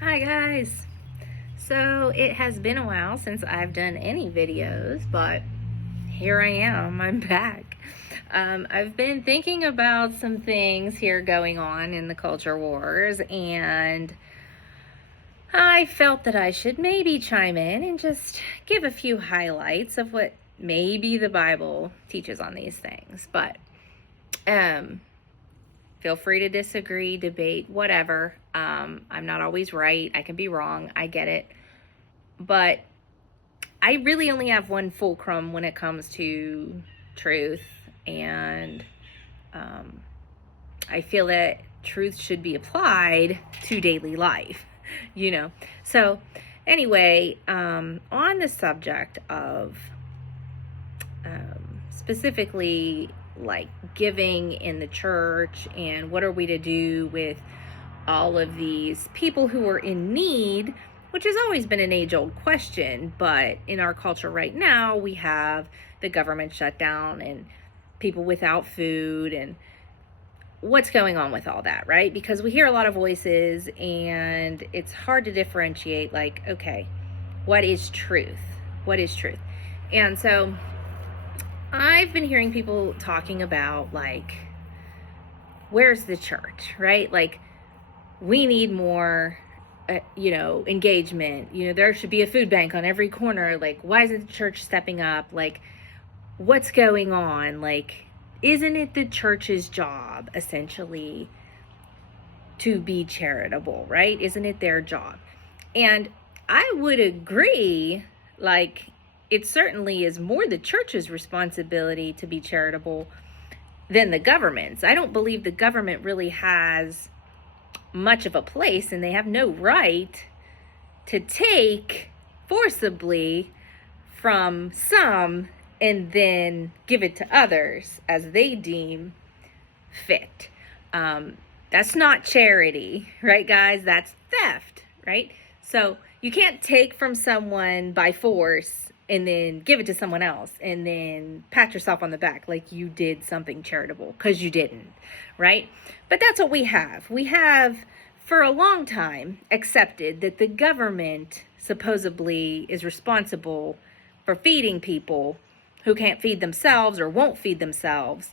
Hi guys. So it has been a while since I've done any videos, but here I am. I'm back. I've been thinking about some things here going on in the culture wars, and I felt that I should maybe chime in and just give a few highlights of what maybe the Bible teaches on these things. But feel free to disagree, debate, whatever. I'm not always right. I can be wrong. I get it. But I really only have one fulcrum when it comes to truth. And I feel that truth should be applied to daily life, So anyway, on the subject of specifically like giving in the church and what are we to do with all of these people who are in need, which has always been an age-old question, but in our culture right now, we have the government shutdown and people without food and what's going on with all that, right? Because we hear a lot of voices and it's hard to differentiate, like, okay, what is truth? What is truth? And so I've been hearing people talking about, like, where's the church, right? Like, we need more, engagement. There should be a food bank on every corner. Like, why isn't the church stepping up? Like, what's going on? Like, isn't it the church's job, essentially, to be charitable, right? Isn't it their job? And I would agree, like, it certainly is more the church's responsibility to be charitable than the government's. I don't believe the government really has much of a place, and they have no right to take forcibly from some and then give it to others as they deem fit. That's not charity, right, guys? That's theft, right? So you can't take from someone by force and then give it to someone else and then pat yourself on the back like you did something charitable, because you didn't, right? But that's what we have. We have, for a long time, accepted that the government supposedly is responsible for feeding people who can't feed themselves or won't feed themselves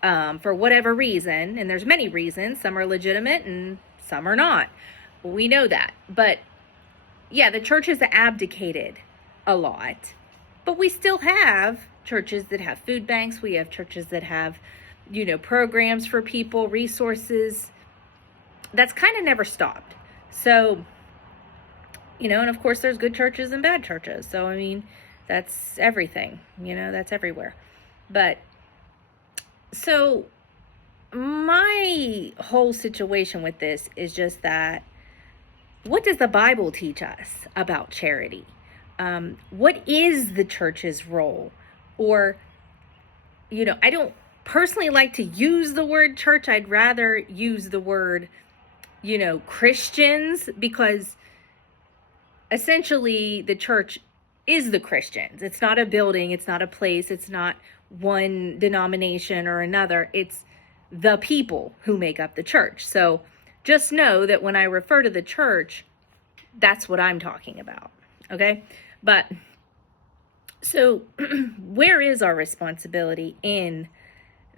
for whatever reason. And there's many reasons. Some are legitimate and some are not. We know that. But yeah, the church has abdicated a lot. But we still have churches that have food banks. We have churches that have, programs for people, resources. That's kind of never stopped. So, and of course there's good churches and bad churches. So, I mean, that's everything, that's everywhere. But so my whole situation with this is just that, what does the Bible teach us about charity? What is the church's role? Or, I don't personally like to use the word church. I'd rather use the word, Christians, because essentially the church is the Christians. It's not a building. It's not a place. It's not one denomination or another. It's the people who make up the church. So just know that when I refer to the church, that's what I'm talking about. Okay? But so where is our responsibility in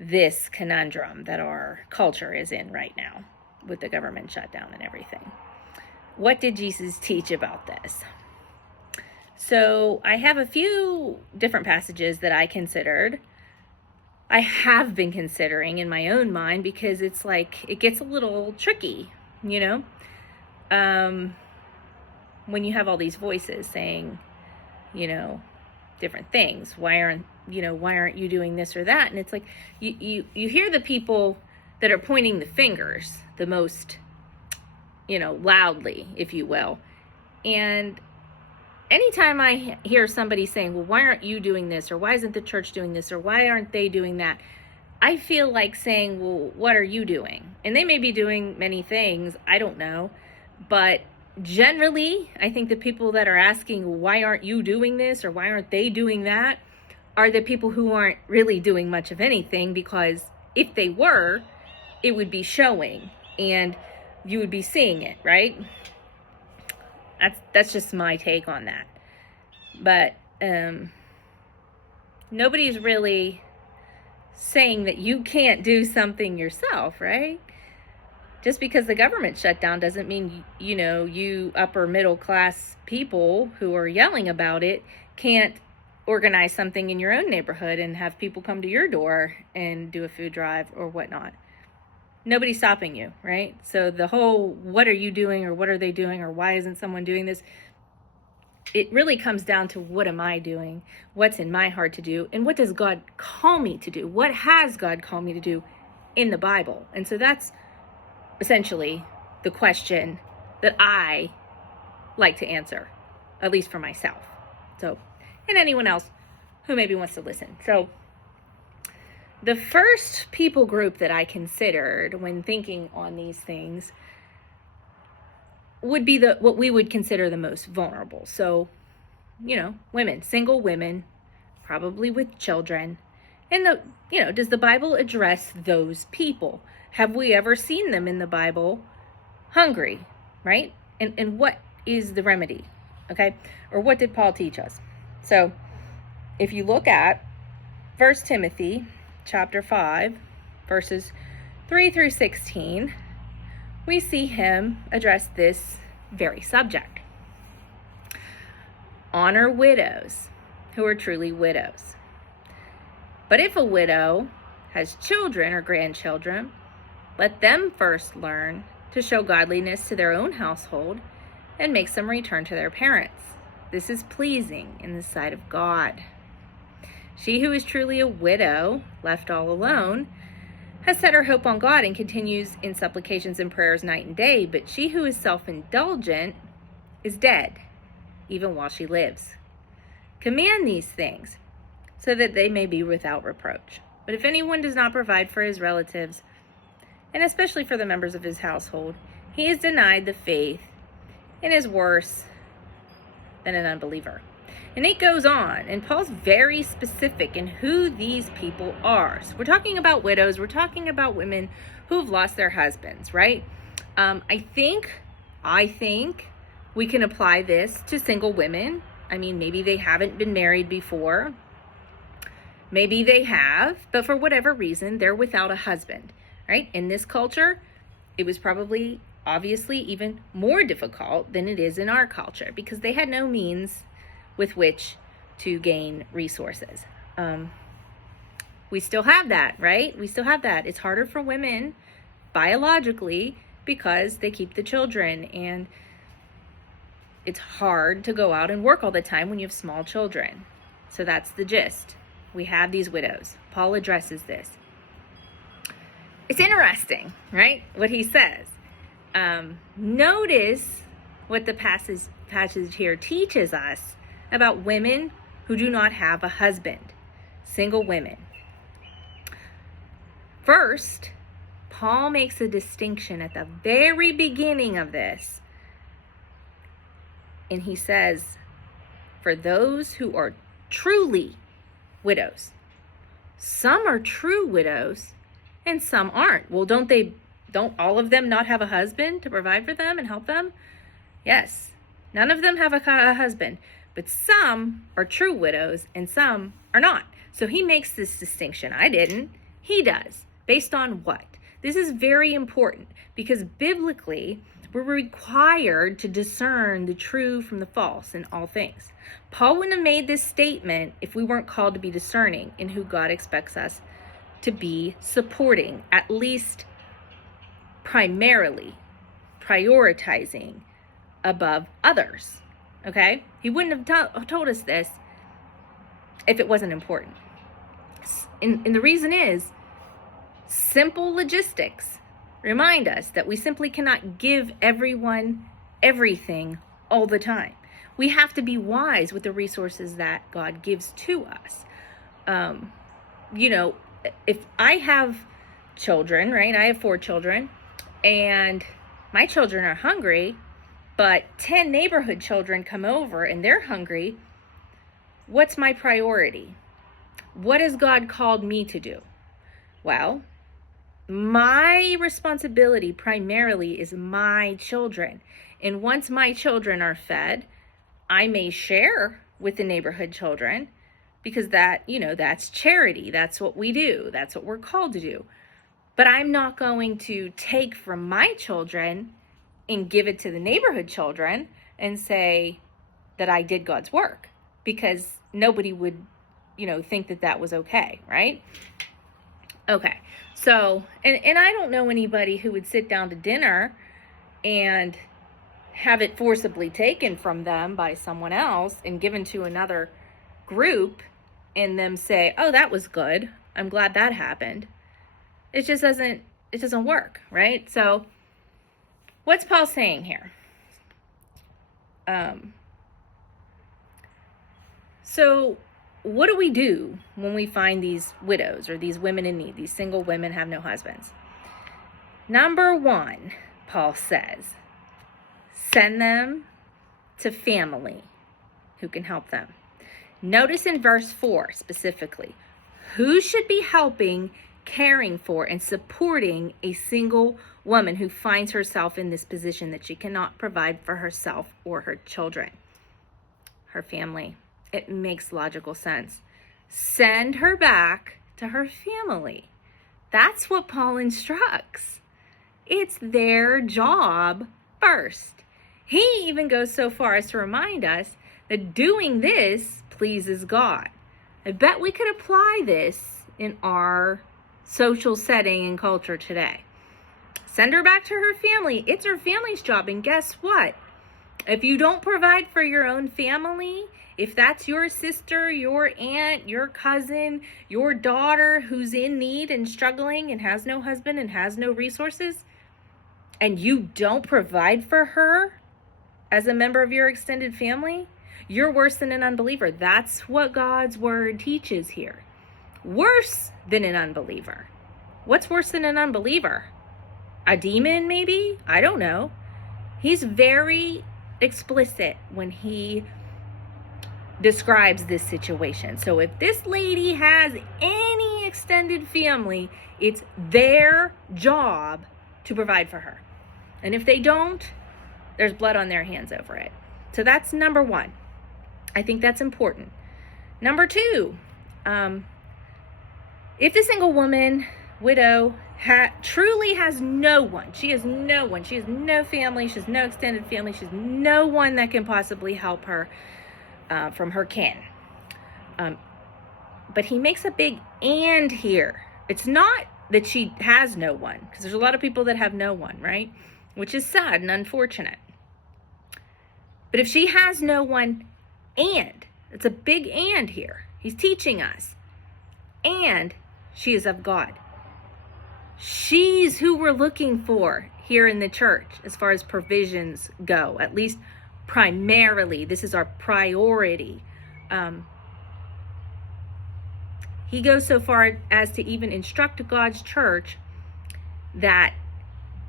this conundrum that our culture is in right now with the government shutdown and everything? What did Jesus teach about this? So I have a few different passages that I have been considering in my own mind, because it's like, it gets a little tricky, when you have all these voices saying, different things. Why aren't you doing this or that? And it's like, you hear the people that are pointing the fingers the most, loudly, if you will. And anytime I hear somebody saying, well, why aren't you doing this? Or why isn't the church doing this? Or why aren't they doing that? I feel like saying, well, what are you doing? And they may be doing many things. I don't know. But generally, I think the people that are asking, why aren't you doing this? Or why aren't they doing that? Are the people who aren't really doing much of anything, because if they were, it would be showing and you would be seeing it, right? That's just my take on that. But nobody's really saying that you can't do something yourself, right? Just because the government shut down doesn't mean, you upper middle class people who are yelling about it can't organize something in your own neighborhood and have people come to your door and do a food drive or whatnot. Nobody's stopping you, right? So the whole, what are you doing, or what are they doing, or why isn't someone doing this? It really comes down to, what am I doing? What's in my heart to do? And what does God call me to do? What has God called me to do in the Bible? And so that's essentially the question that I like to answer, at least for myself. So, and anyone else who maybe wants to listen. So the first people group that I considered when thinking on these things would be what we would consider the most vulnerable. So, women, single women, probably with children. And does the Bible address those people? Have we ever seen them in the Bible hungry, right? And what is the remedy? Okay? Or what did Paul teach us? So, if you look at 1 Timothy chapter 5, verses 3 through 16, we see him address this very subject. Honor widows who are truly widows. But if a widow has children or grandchildren, let them first learn to show godliness to their own household and make them return to their parents. This is pleasing in the sight of God. She who is truly a widow, left all alone, has set her hope on God and continues in supplications and prayers night and day. But she who is self-indulgent is dead, even while she lives. Command these things, so that they may be without reproach. But if anyone does not provide for his relatives, and especially for the members of his household, he is denied the faith and is worse than an unbeliever. And it goes on, and Paul's very specific in who these people are. So we're talking about widows, we're talking about women who have lost their husbands, right? I think we can apply this to single women. I mean, maybe they haven't been married before. Maybe they have, but for whatever reason, they're without a husband, right? In this culture, it was probably obviously even more difficult than it is in our culture because they had no means with which to gain resources. We still have that, right? We still have that. It's harder for women biologically because they keep the children, and it's hard to go out and work all the time when you have small children. So that's the gist. We have these widows. Paul addresses this. It's interesting, right? What he says. Notice what the passage here teaches us about women who do not have a husband, single women. First, Paul makes a distinction at the very beginning of this. And he says, for those who are truly widows. Some are true widows and some aren't. Well, don't all of them not have a husband to provide for them and help them? Yes. None of them have a husband, but some are true widows and some are not. So he makes this distinction. I didn't. He does. Based on what? This is very important because biblically, we're required to discern the true from the false in all things. Paul wouldn't have made this statement if we weren't called to be discerning in who God expects us to be supporting, at least primarily prioritizing above others. Okay? He wouldn't have told us this if it wasn't important. And the reason is simple logistics remind us that we simply cannot give everyone everything all the time. We have to be wise with the resources that God gives to us. If I have children, right? I have 4 children, and my children are hungry, but 10 neighborhood children come over and they're hungry. What's my priority? What has God called me to do? Well, My responsibility primarily is my children. And once my children are fed, I may share with the neighborhood children, because that's charity. That's what we do. That's what we're called to do. But I'm not going to take from my children and give it to the neighborhood children and say that I did God's work, because nobody would, think that that was okay, right? Okay. So, and I don't know anybody who would sit down to dinner and have it forcibly taken from them by someone else and given to another group and them say, oh, that was good. I'm glad that happened. It doesn't work, right? So what's Paul saying here? So what do we do when we find these widows or these women in need, these single women have no husbands? Number one, Paul says, send them to family who can help them. Notice in verse 4 specifically, who should be helping, caring for, and supporting a single woman who finds herself in this position that she cannot provide for herself or her children? Her family. It makes logical sense. Send her back to her family. That's what Paul instructs. It's their job first. He even goes so far as to remind us that doing this pleases God. I bet we could apply this in our social setting and culture today. Send her back to her family. It's her family's job. And guess what? If you don't provide for your own family, if that's your sister, your aunt, your cousin, your daughter who's in need and struggling and has no husband and has no resources, and you don't provide for her as a member of your extended family, you're worse than an unbeliever. That's what God's word teaches here. Worse than an unbeliever. What's worse than an unbeliever? A demon, maybe? I don't know. He's very explicit when he describes this situation. So if this lady has any extended family, it's their job to provide for her. And if they don't, there's blood on their hands over it. So that's number one. I think that's important. Number two, if the single woman, widow, truly has no one, she has no one, she has no family, she has no extended family, she has no one that can possibly help her from her kin. But he makes a big and here. It's not that she has no one, because there's a lot of people that have no one, right? Which is sad and unfortunate. But if she has no one, and it's a big and here. He's teaching us. And she is of God. She's who we're looking for here in the church as far as provisions go, at least primarily. This is our priority. He goes so far as to even instruct God's church that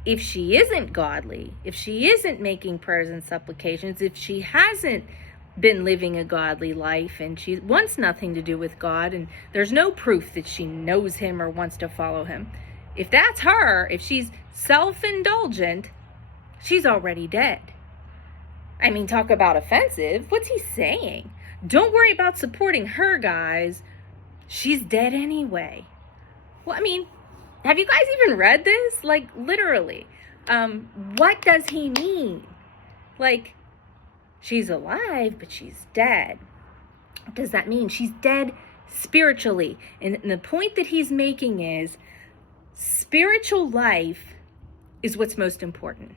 if she isn't godly, if she isn't making prayers and supplications, if she hasn't been living a godly life and she wants nothing to do with God and there's no proof that she knows him or wants to follow him, if that's her, if she's self-indulgent, she's already dead. I mean, talk about offensive. What's he saying? Don't worry about supporting her, guys. She's dead anyway. Well, I mean, have you guys even read this? Like, literally. What does he mean? Like, she's alive, but she's dead. What does that mean? She's dead spiritually. And the point that he's making is spiritual life is what's most important.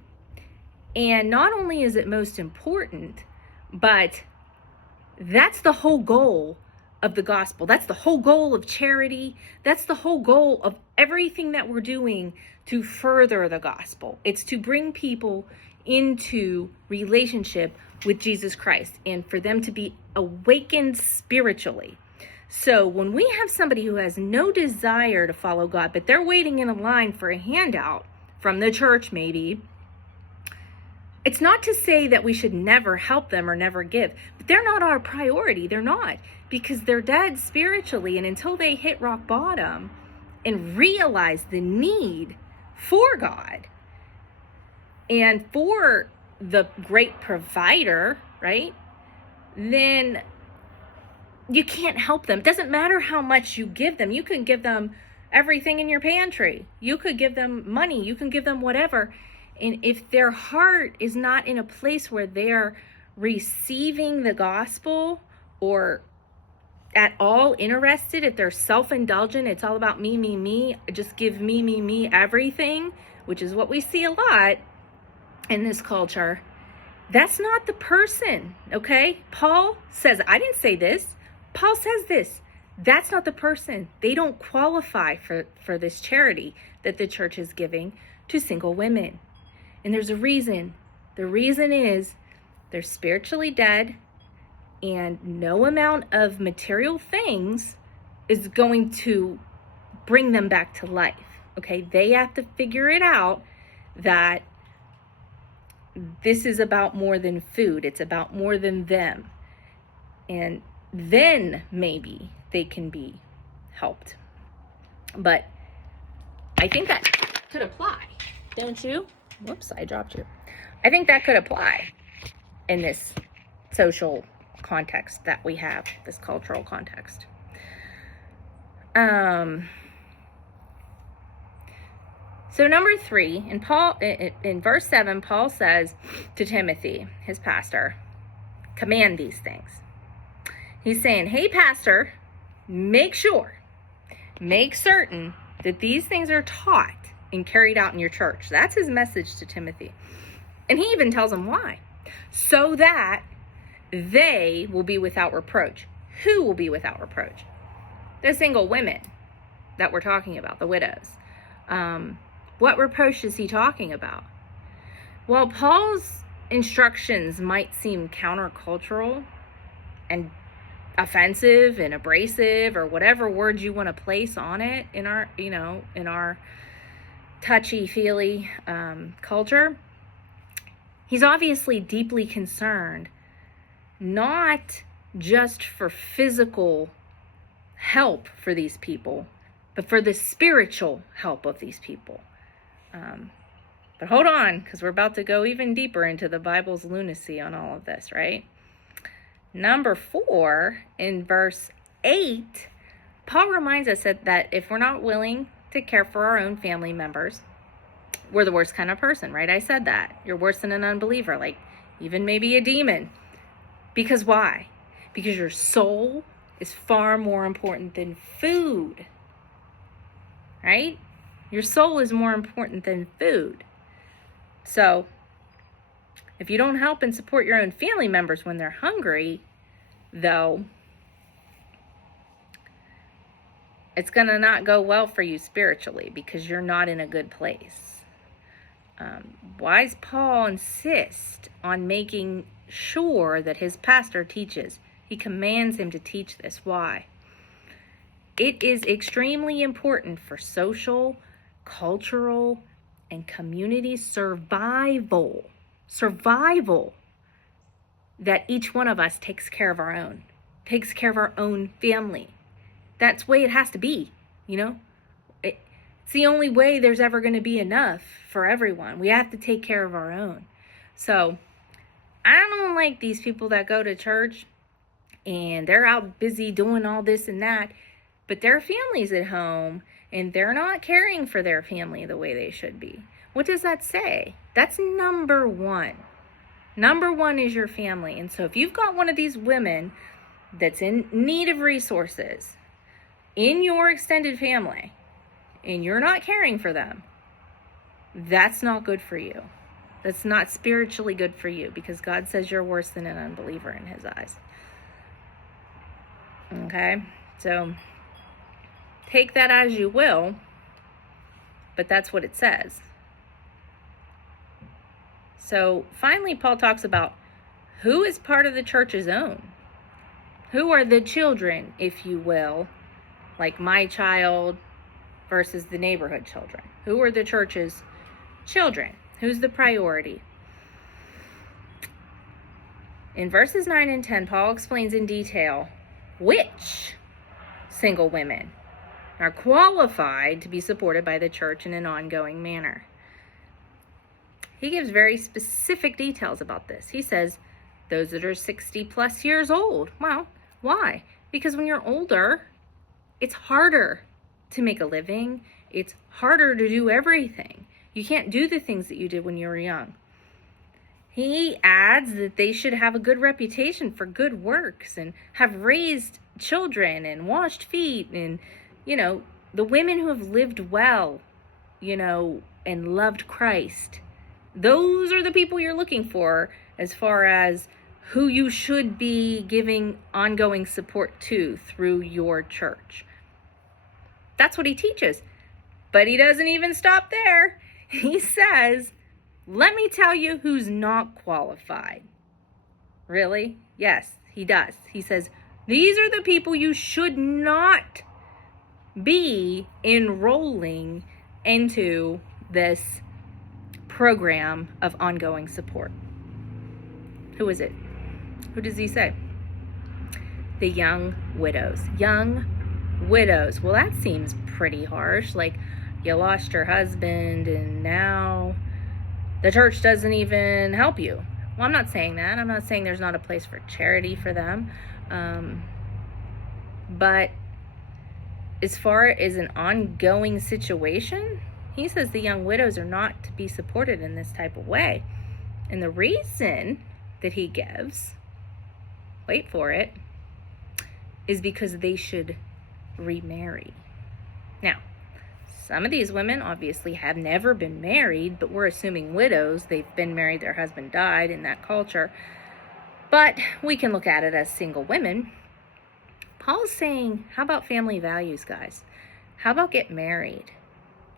And not only is it most important, but that's the whole goal of the gospel. That's the whole goal of charity. That's the whole goal of everything that we're doing to further the gospel. It's to bring people into relationship with Jesus Christ and for them to be awakened spiritually. So when we have somebody who has no desire to follow God, but they're waiting in a line for a handout from the church maybe, it's not to say that we should never help them or never give, but they're not our priority. They're not, because they're dead spiritually, and until they hit rock bottom and realize the need for God and for the great provider, right? Then you can't help them. It doesn't matter how much you give them. You can give them everything in your pantry. You could give them money. You can give them whatever. And if their heart is not in a place where they're receiving the gospel or at all interested, if they're self-indulgent, it's all about me, just give me, everything, which is what we see a lot in this culture, that's not the person, okay? Paul says, I didn't say this. Paul says this. That's not the person. They don't qualify for this charity that the church is giving to single women. And there's a reason. The reason is they're spiritually dead, and no amount of material things is going to bring them back to life, okay? They have to figure it out that this is about more than food. It's about more than them. And then maybe they can be helped. But I think that could apply, don't you? Whoops, I dropped you. I think that could apply in this social context that we have, this cultural context. So number 3, in verse 7, Paul says to Timothy, his pastor, command these things. He's saying, hey, pastor, make certain that these things are taught and carried out in your church. That's his message to Timothy. And he even tells him why. So that they will be without reproach. Who will be without reproach? The single women that we're talking about, the widows. What reproach is he talking about? Well, Paul's instructions might seem countercultural and offensive and abrasive, or whatever words you want to place on it in our touchy-feely culture. He's obviously deeply concerned, not just for physical help for these people, but for the spiritual help of these people. But hold on, because we're about to go even deeper into the Bible's lunacy on all of this, right? Number 4, in verse 8, Paul reminds us that if we're not willing to care for our own family members, we're the worst kind of person, right? I said that. You're worse than an unbeliever, like even maybe a demon. Because why? Because your soul is far more important than food, right? Your soul is more important than food. So if you don't help and support your own family members when they're hungry, though, it's going to not go well for you spiritually because you're not in a good place. Why does Paul insist on making sure that his pastor teaches? He commands him to teach this. Why? It is extremely important for social, cultural, and community survival that each one of us takes care of our own family. That's the way it has to be, It's the only way there's ever going to be enough for everyone. We have to take care of our own. So I don't like these people that go to church and they're out busy doing all this and that, but their family's at home and they're not caring for their family the way they should be. What does that say? That's number 1. Number 1 is your family. And so if you've got one of these women that's in need of resources in your extended family and you're not caring for them, that's not good for you. That's not spiritually good for you, because God says you're worse than an unbeliever in his eyes. Okay? So take that as you will, but that's what it says. So finally, Paul talks about who is part of the church's own. Who are the children, if you will, like my child versus the neighborhood children? Who are the church's children? Who's the priority? In verses 9 and 10, Paul explains in detail which single women are qualified to be supported by the church in an ongoing manner. He gives very specific details about this. He says, those that are 60 plus years old. Well, why? Because when you're older, it's harder to make a living. It's harder to do everything. You can't do the things that you did when you were young. He adds that they should have a good reputation for good works and have raised children and washed feet and, the women who have lived well, and loved Christ. Those are the people you're looking for as far as who you should be giving ongoing support to through your church. That's what he teaches. But he doesn't even stop there. He says, let me tell you who's not qualified. Really? Yes, he does. He says, these are the people you should not be enrolling into this program of ongoing support. Who is it? Who does he say? The young widows. Young widows. Well, that seems pretty harsh. Like, you lost your husband and now the church doesn't even help you. Well, I'm not saying that. I'm not saying there's not a place for charity for them. But as far as an ongoing situation, he says the young widows are not to be supported in this type of way. And the reason that he gives, wait for it, is because they should remarry. Now, some of these women obviously have never been married, but we're assuming widows. They've been married, their husband died in that culture. But we can look at it as single women. Paul's saying, how about family values, guys? How about get married,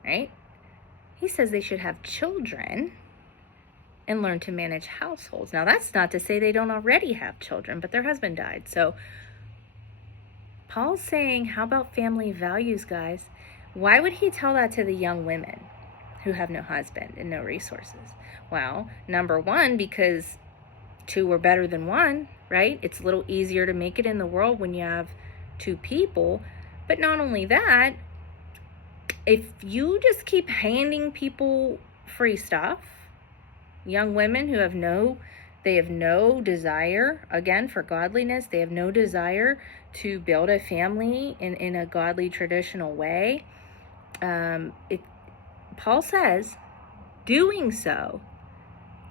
right? He says they should have children and learn to manage households. Now, that's not to say they don't already have children, but their husband died. So Paul's saying, how about family values, guys? Why would he tell that to the young women who have no husband and no resources? Well, number one, because two are better than one, right? It's a little easier to make it in the world when you have two people. But not only that, if you just keep handing people free stuff, young women who have no desire, again, for godliness, they have no desire to build a family in a godly, traditional way. Paul says doing so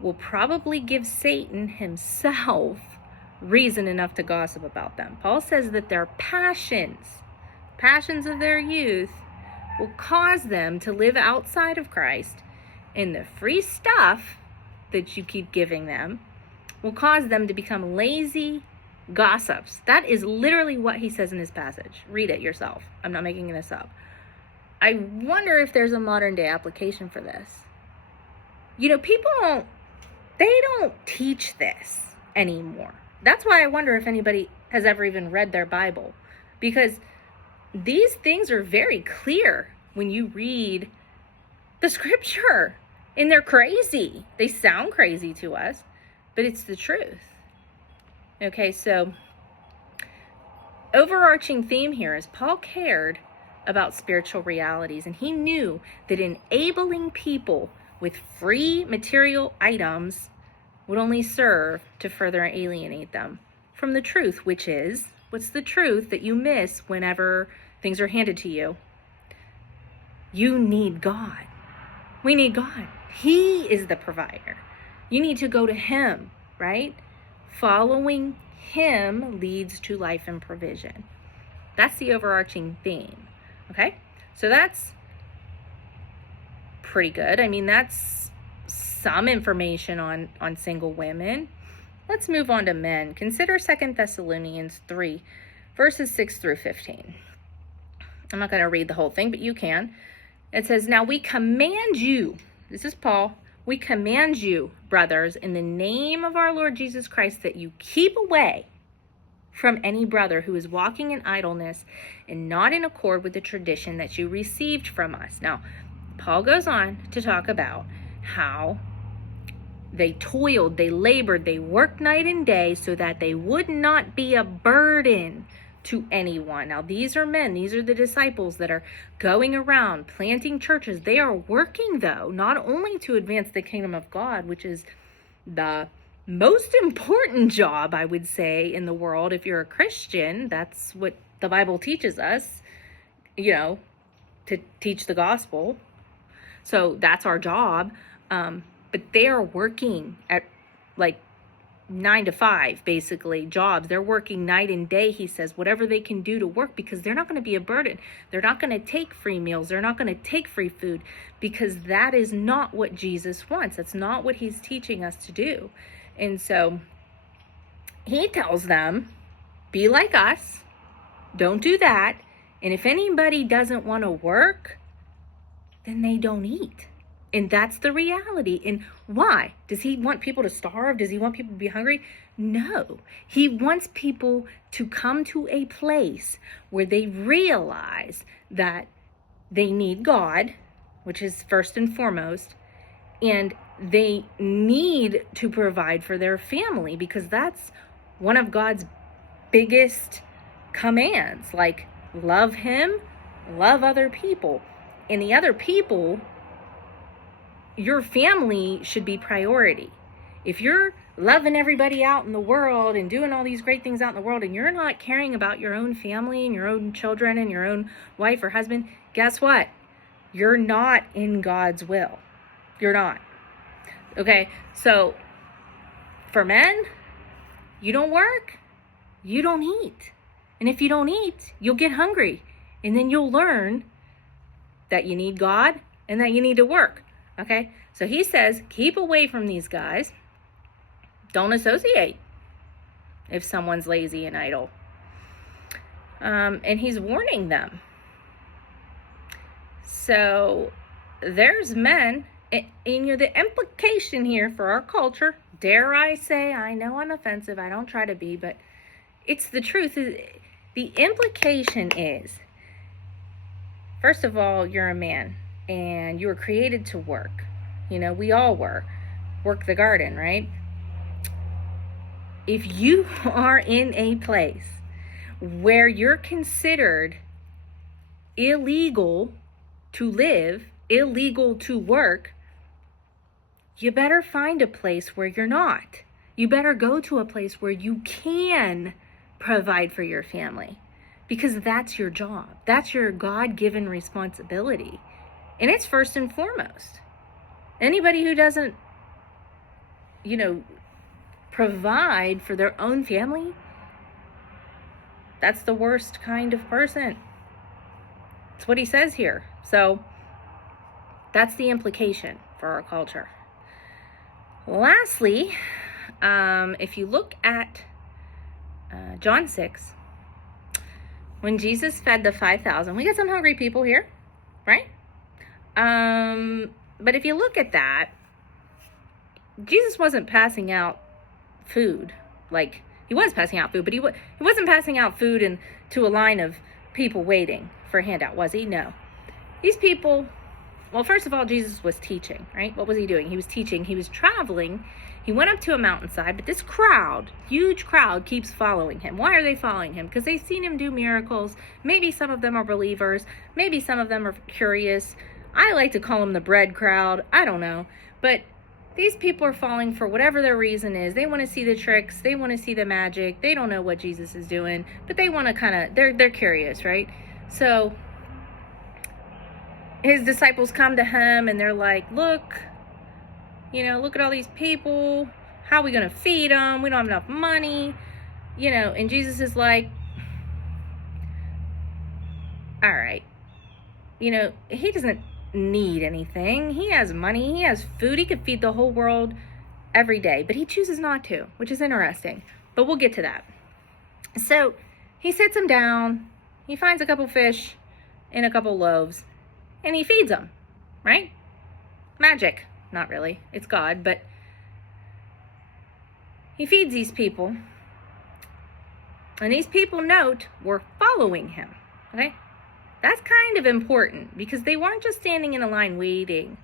will probably give Satan himself reason enough to gossip about them. Paul says that their passions of their youth will cause them to live outside of Christ, and the free stuff that you keep giving them will cause them to become lazy gossips. That is literally what he says in this passage. Read it yourself. I'm not making this up. I wonder if there's a modern day application for this. People don't teach this anymore. That's why I wonder if anybody has ever even read their Bible, because these things are very clear when you read the scripture, and they're crazy. They sound crazy to us, but it's the truth. Okay, so overarching theme here is Paul cared about spiritual realities, and he knew that enabling people with free material items would only serve to further alienate them from the truth, which is, what's the truth that you miss whenever things are handed to you? You need God. We need God. He is the provider. You need to go to him, right? Following him leads to life and provision. That's the overarching theme. Okay? So that's pretty good. I mean, that's some information on single women. Let's move on to men. Consider 2 Thessalonians 3, verses 6 through 15. I'm not going to read the whole thing, but you can. It says, now we command you, this is Paul, we command you, brothers, in the name of our Lord Jesus Christ, that you keep away from any brother who is walking in idleness and not in accord with the tradition that you received from us. Now, Paul goes on to talk about how they toiled, they labored, they worked night and day so that they would not be a burden to anyone. Now, these are men, these are the disciples that are going around planting churches. They are working, though, not only to advance the kingdom of God, which is the most important job, I would say, in the world. If you're a Christian, that's what the Bible teaches us, to teach the gospel. So that's our job. But they are working at like 9 to 5, basically, jobs. They're working night and day, he says, whatever they can do to work, because they're not going to be a burden. They're not going to take free meals. They're not going to take free food, because that is not what Jesus wants. That's not what he's teaching us to do. And so he tells them, be like us. Don't do that. And if anybody doesn't want to work, then they don't eat. And that's the reality. And why? Does he want people to starve? Does he want people to be hungry? No. He wants people to come to a place where they realize that they need God, which is first and foremost, and they need to provide for their family, because that's one of God's biggest commands. Like, love him, love other people. And the other people, your family should be priority. If you're loving everybody out in the world and doing all these great things out in the world, and you're not caring about your own family and your own children and your own wife or husband, guess what? You're not in God's will. You're not. Okay, so for men, you don't work, you don't eat. And if you don't eat, you'll get hungry. And then you'll learn that you need God and that you need to work. Okay, so he says, keep away from these guys. Don't associate if someone's lazy and idle. And he's warning them. So there's men, and the implication here for our culture, dare I say, I know I'm offensive, I don't try to be, but it's the truth. The implication is, first of all, you're a man. And you were created to work. We all work the garden, right? If you are in a place where you're considered illegal to live, illegal to work, you better find a place where you're not. You better go to a place where you can provide for your family, because that's your job. That's your God-given responsibility. And it's first and foremost. Anybody who doesn't, provide for their own family, that's the worst kind of person. That's what he says here. So that's the implication for our culture. Lastly, if you look at John 6, when Jesus fed the 5,000, we got some hungry people here, right? But if you look at that, Jesus wasn't passing out food. Like, he was passing out food, but he wasn't passing out food to a line of people waiting for a handout, was he? No. These people, well, first of all, Jesus was teaching, right? What was he doing? He was teaching. He was traveling. He went up to a mountainside, but this crowd, huge crowd, keeps following him. Why are they following him? Because they've seen him do miracles. Maybe some of them are believers. Maybe some of them are curious. I like to call them the bread crowd. I don't know. But these people are falling for whatever their reason is. They want to see the tricks. They want to see the magic. They don't know what Jesus is doing, but they want to they're curious, right? So his disciples come to him and they're like, look at all these people. How are we going to feed them? We don't have enough money. And Jesus is like, all right. He doesn't need anything. He has money. He has food. He could feed the whole world every day, but he chooses not to, which is interesting. But we'll get to that. So he sits them down. He finds a couple fish and a couple loaves, and he feeds them, right? Magic. Not really. It's God, but he feeds these people. And these people, note, were following him, okay? That's kind of important, because they weren't just standing in a line waiting.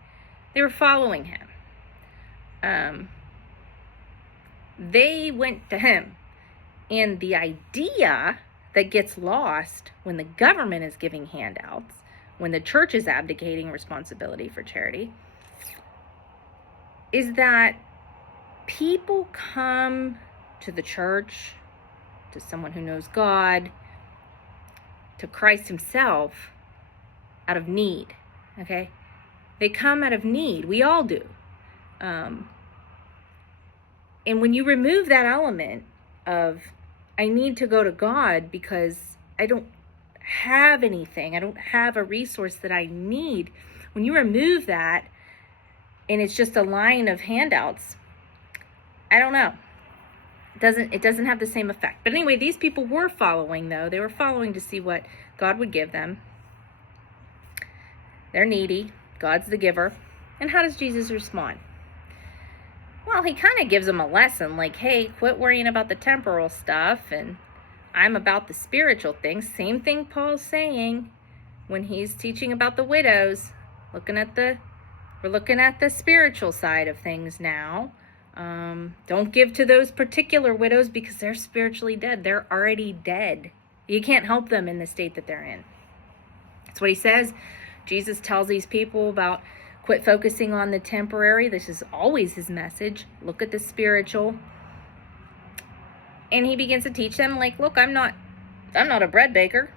They were following him. They went to him. And the idea that gets lost when the government is giving handouts, when the church is abdicating responsibility for charity, is that people come to the church, to someone who knows God, to Christ himself, out of need, okay? They come out of need. We all do. And when you remove that element of, I need to go to God because I don't have anything, I don't have a resource that I need. When you remove that and it's just a line of handouts, I don't know. It doesn't have the same effect. But anyway, these people were following, though. They were following to see what God would give them. They're needy. God's the giver. And how does Jesus respond? Well, he kind of gives them a lesson, like, hey, quit worrying about the temporal stuff, and I'm about the spiritual things. Same thing Paul's saying when he's teaching about the widows. We're looking at the spiritual side of things now. Don't give to those particular widows because they're spiritually dead. They're already dead. You can't help them in the state that they're in. That's what he says. Jesus tells these people about quit focusing on the temporary. This is always his message. Look at the spiritual. And he begins to teach them, like, look, I'm not a bread baker.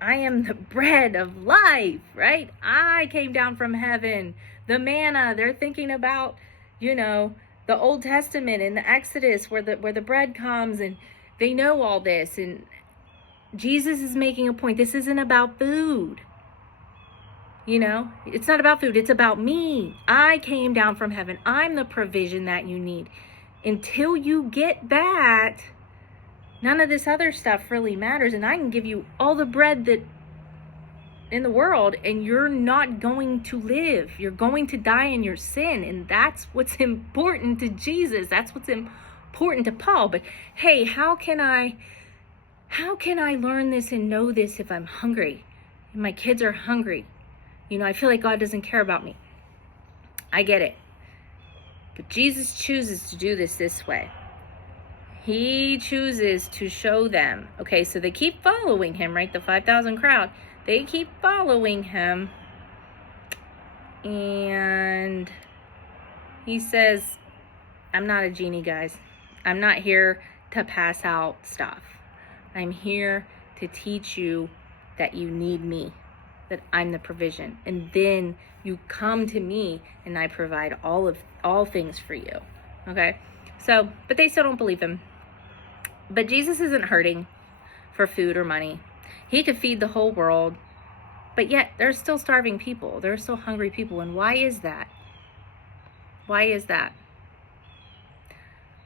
I am the bread of life, right? I came down from heaven. The manna, they're thinking about, the Old Testament and the Exodus where the bread comes, and they know all this. And Jesus is making a point. This isn't about food. It's not about food. It's about me. I came down from heaven. I'm the provision that you need. Until you get that, none of this other stuff really matters. And I can give you all the bread that in the world, and you're not going to live. You're going to die in your sin. And that's what's important to Jesus. That's what's important to Paul. But hey, how can I learn this and know this if I'm hungry? And my kids are hungry. I feel like God doesn't care about me. I get it. But Jesus chooses to do this way. He chooses to show them. Okay, so they keep following him, right? The 5,000 crowd. They keep following him. And he says, I'm not a genie, guys. I'm not here to pass out stuff. I'm here to teach you that you need me, that I'm the provision. And then you come to me and I provide all things for you. Okay? So, but they still don't believe him. But Jesus isn't hurting for food or money. He could feed the whole world, but yet there's still starving people. There's still hungry people. And why is that? Why is that?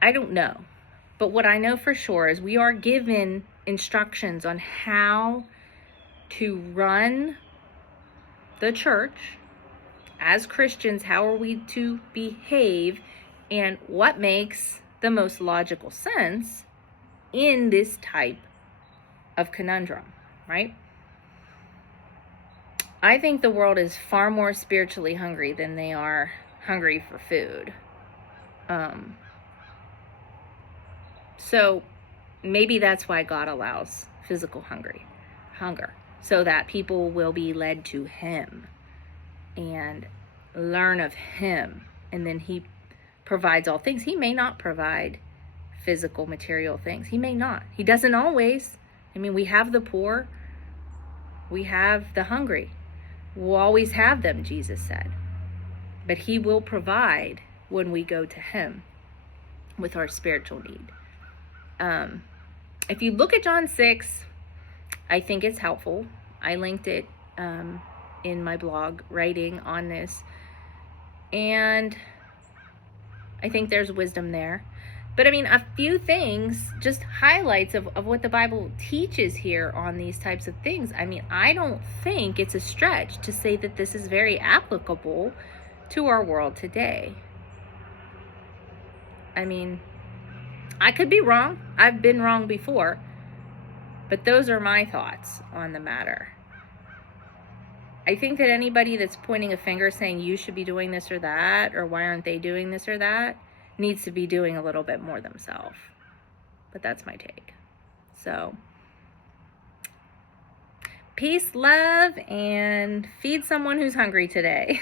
I don't know. But what I know for sure is we are given instructions on how to run the church as Christians. How are we to behave, and what makes the most logical sense in this type of conundrum, right? I think the world is far more spiritually hungry than they are hungry for food. So maybe that's why God allows physical hunger, so that people will be led to him and learn of him. And then he provides all things. He may not provide physical, material things. He may not. He doesn't always. We have the poor. We have the hungry. We'll always have them, Jesus said. But he will provide when we go to him with our spiritual need. If you look at John 6, I think it's helpful. I linked it in my blog writing on this. And I think there's wisdom there. But a few things, just highlights of what the Bible teaches here on these types of things. I don't think it's a stretch to say that this is very applicable to our world today. I could be wrong. I've been wrong before. But those are my thoughts on the matter. I think that anybody that's pointing a finger saying you should be doing this or that, or why aren't they doing this or that, needs to be doing a little bit more themselves. But that's my take. So, Peace, love, and feed someone who's hungry today.